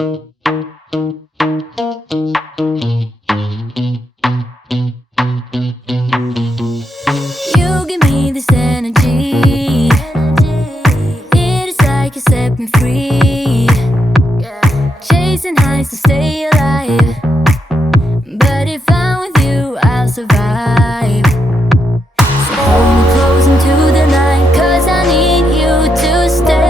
You give me this energy. It is like you set me free. Chasing highs to stay alive. But if I'm with you, I'll survive. So hold me close into the night, 'cause I need you to stay.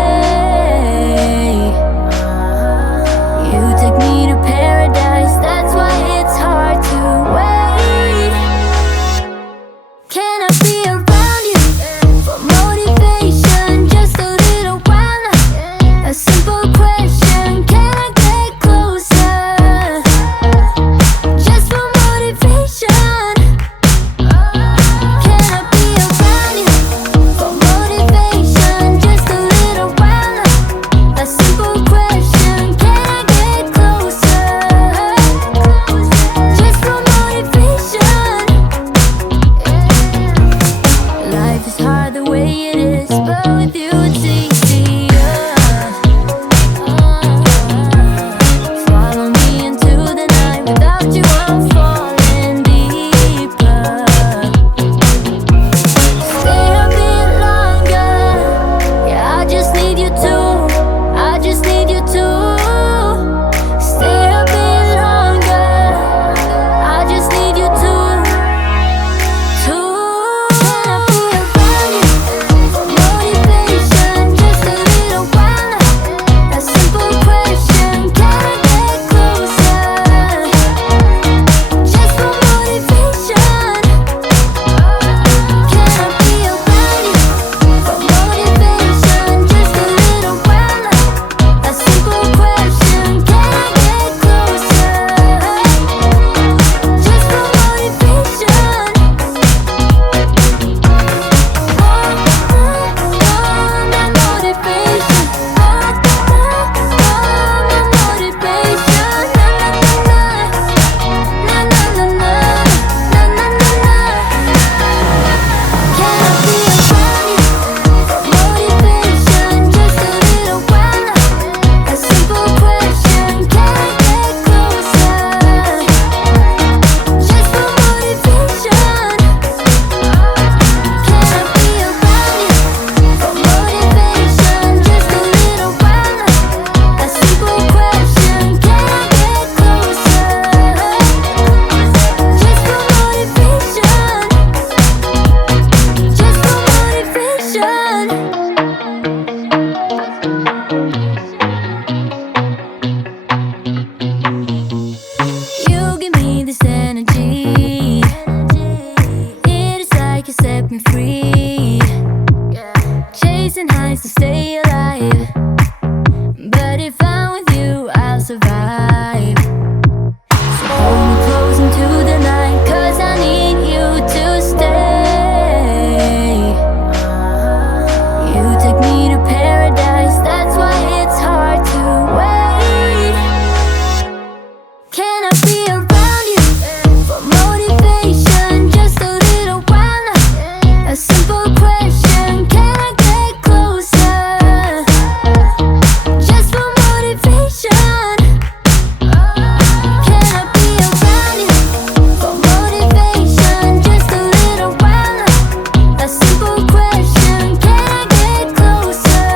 You take me to paradise, that's why it's hard to wait. Can I be around you for motivation? Just a little while now. A simple question, can I get closer? Just for motivation. Can I be around you for motivation? Just a little while now. A simple question, can I get closer? Just for motivation. Life is hard the way it is, but with you it's easier. Follow me into the night, without you I'm falling deeper. Stay a bit longer, yeah, I just need you to. I just need you to. Stay a bit longer, I just need you to. Can I be around you for motivation? Just a little while now. A simple question, can I get closer? Just for motivation. Can I be around you for motivation? Just a little while now. A simple question, can I get closer? Just for motivation. You give me this energy. It is like you set me free. Chasing highs to stay alive. But if I'm with you, I'll survive. So hold me close into the night, 'cause I need you to stay. You take me to paradise, that's why it's hard to wait. Can I be around you for motivation? Just a little while now. A simple question, can I get closer? Just for motivation. Can I be around you for motivation? Just a little while now. A simple question, can I get closer?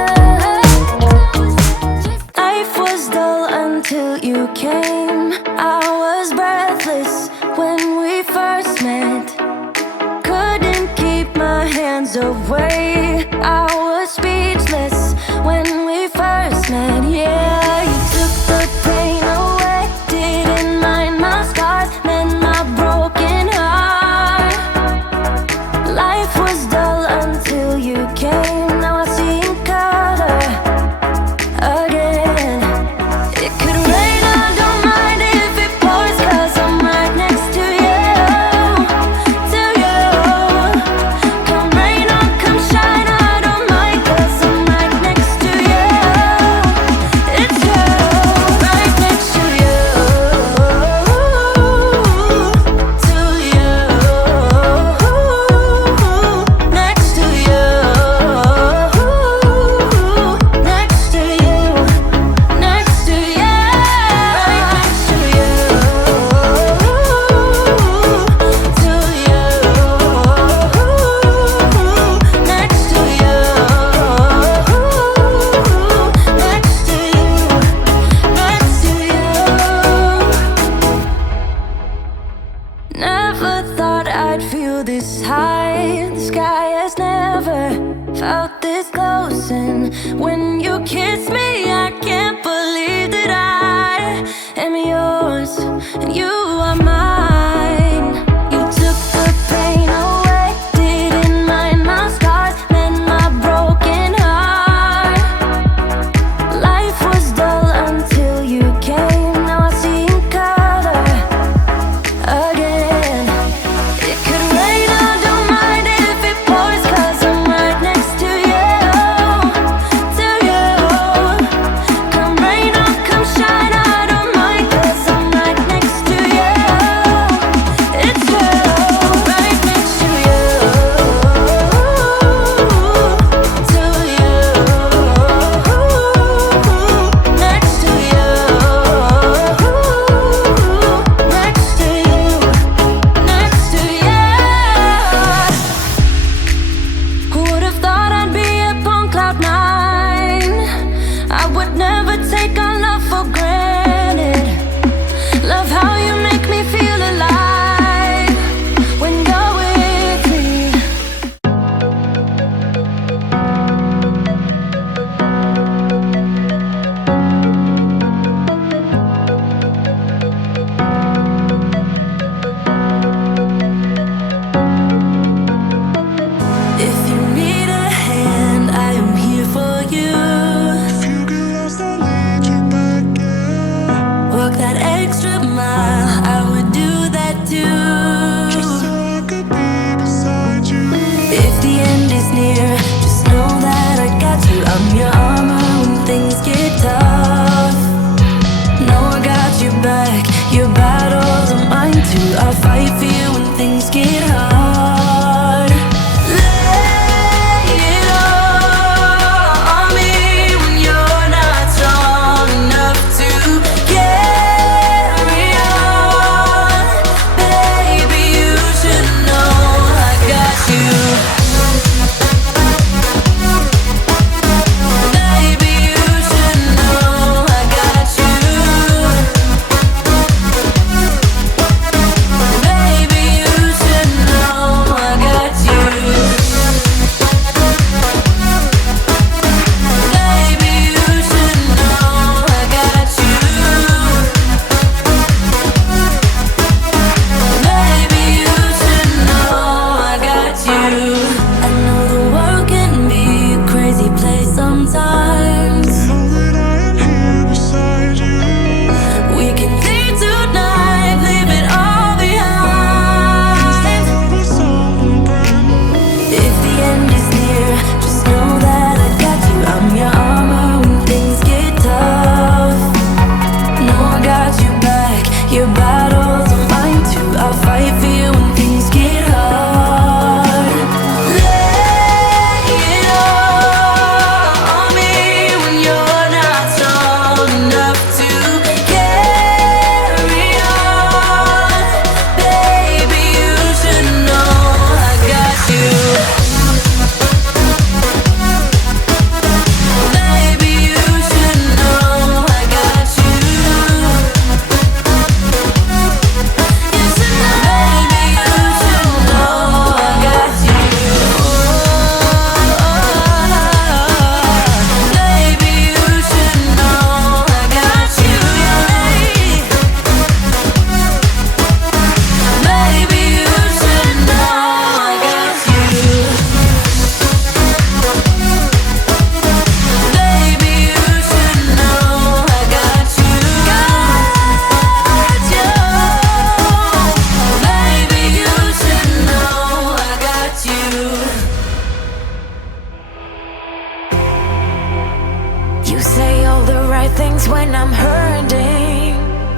Life was dull until you came. I was breathless when we first met. Couldn't keep my hands away. I was speechless when we first met. Yeah, you took the pain away. Didn't mind my scars, mend my broken heart. Life was dull until you came. Now I see in color again. It could rain, I don't mind if it pours, 'cause I'm right next to you. Come rain or come shine, I don't mind.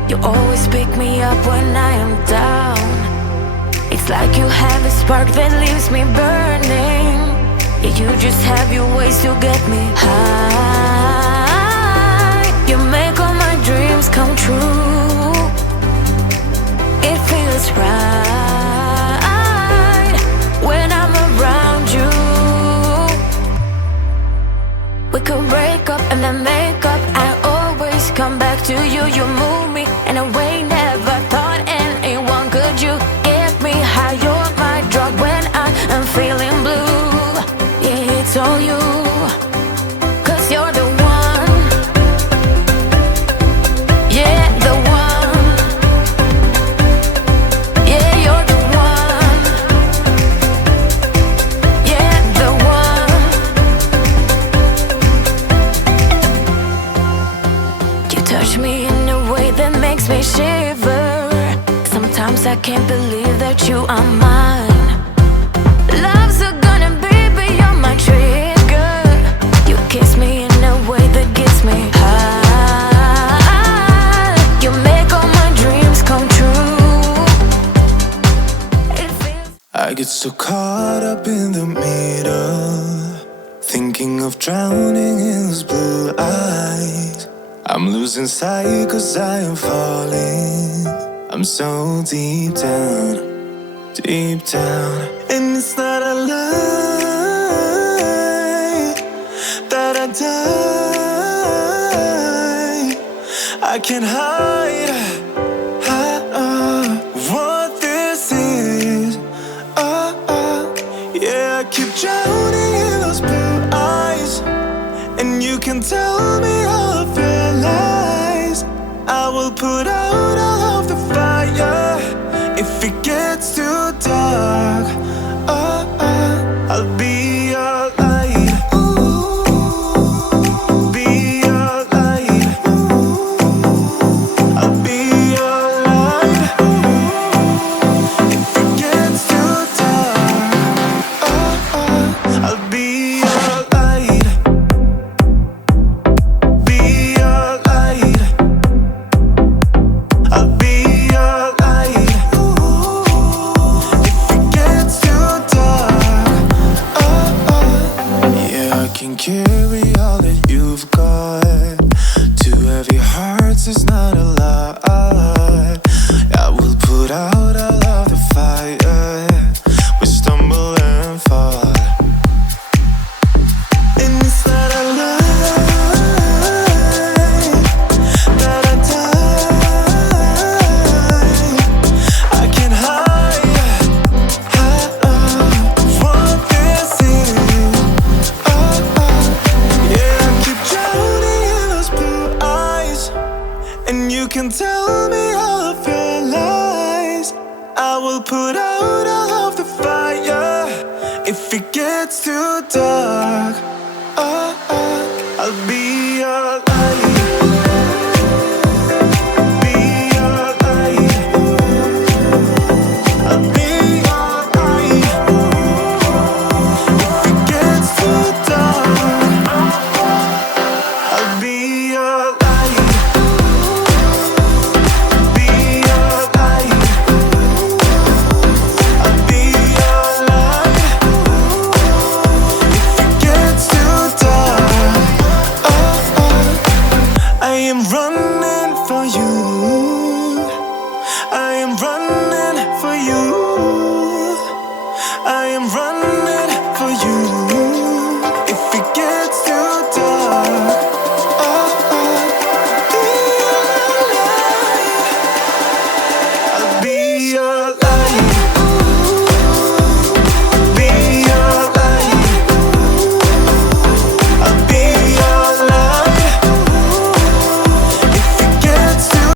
You always pick me up when I am down. It's like you have a spark that leaves me burning. Yeah, you just have your ways to get me high. You make all my dreams come true. It feels right when I'm around you. We could break up and then make up. I always come back to you. You move me in a way never thought anyone could. You get me high, you're my drug when I am feeling blue. Yeah, it's all you, 'cause you're the one. Yeah, the one. Yeah, you're the one. Yeah, the one. You touch me in a way that makes me shiver. Sometimes I can't believe that you are mine. Love's gonna be beyond my trigger. You kiss me in a way that gets me high. You make all my dreams come true. It feels I get so caught up in the middle, thinking of drowning in those blue eyes. I'm losing sight 'cause I am falling. I'm so deep down, deep down. And it's not a lie that I die. I can't hide what this is. Yeah, I keep drowning in those blue eyes, and you can tell me all of your lies. I will put out all of the fire if it gets too dark. I'll be your light. Be your light. I'll be your light. If it gets too dark, I'll be your light. Be your light. I'll be your light. If it gets too dark, yeah, I can carry all that you've got. Two heavy hearts is not a lot. I will put out all of the fire. We stumble and fall, and it's not a lie that I die. I can't hide what this is. Yeah, I keep drowning in those blue eyes, and you can tell me all of your lies. I will put out all of the fire if it gets too dark.